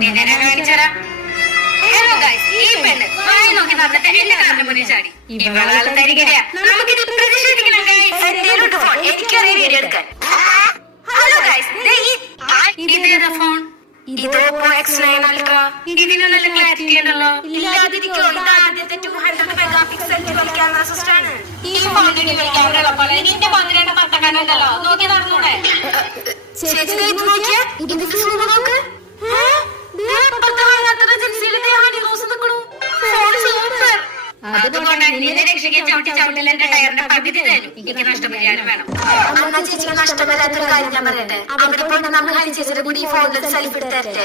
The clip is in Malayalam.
പിന്നെ കാണിച്ചരാ. ഹലോ ഗൈസ്, ഈ പെണ്ണ് വായി നോക്കി നടന്നിട്ട് എന്റെ കാറിന് മുന്നിൽ ചാടി. ഇവളാളെ തരികയാ. നമുക്കിത് പ്രതിഷേധിക്കണം ഗൈസ്. എന്റേലോട്ട് ഫോൺ, എനിക്കറിയാം വീഡിയോ എടുക്കാൻ. ഹലോ ഗൈസ്, ഇതേതാ ഫോൺ? ഇത് ഓപ്പോ X9 Ultra. ഇതിന് നല്ല ക്ലാരിറ്റി ഉണ്ടല്ലോ. ഇല്ലാതിരിക്കോ? ഇത് ആദ്യത്തെ 200 മെഗാപിക്സൽ ഡ്യുവൽ ക്യാമറ സിസ്റ്റം ആണ്. ഈ ഫോണിന്റെ ഡ്യുവൽ ക്യാമറ ഉള്ളപ്പോൾ ഇതിന്റെ 12 തട്ടക്കാനുണ്ടല്ലോ. നോക്കി നടന്നൂടെ? ചേച്ചി ഇത് നോക്കിയാ, ഇതിന്റെ ഫോൺ നോക്ക്. അതുകൊണ്ട് നിന്നെ രക്ഷിക്കാൻ ചവിട്ടി ചവിട്ടിൽ എന്റെ ടയറിന്റെ പകുതി തരും. എനിക്ക് നഷ്ടപരിഹാരം വേണം. ചേച്ചിക്ക് നഷ്ടമില്ലാത്തൊരു കാര്യം ഞാൻ പറയട്ടെ. അവിടെ പോയിട്ട് നമ്മൾ ഹരി ചേച്ചിയുടെ കൂടി ഈ ഫോണിൽ സെൽഫി എടുത്ത് തരട്ടെ.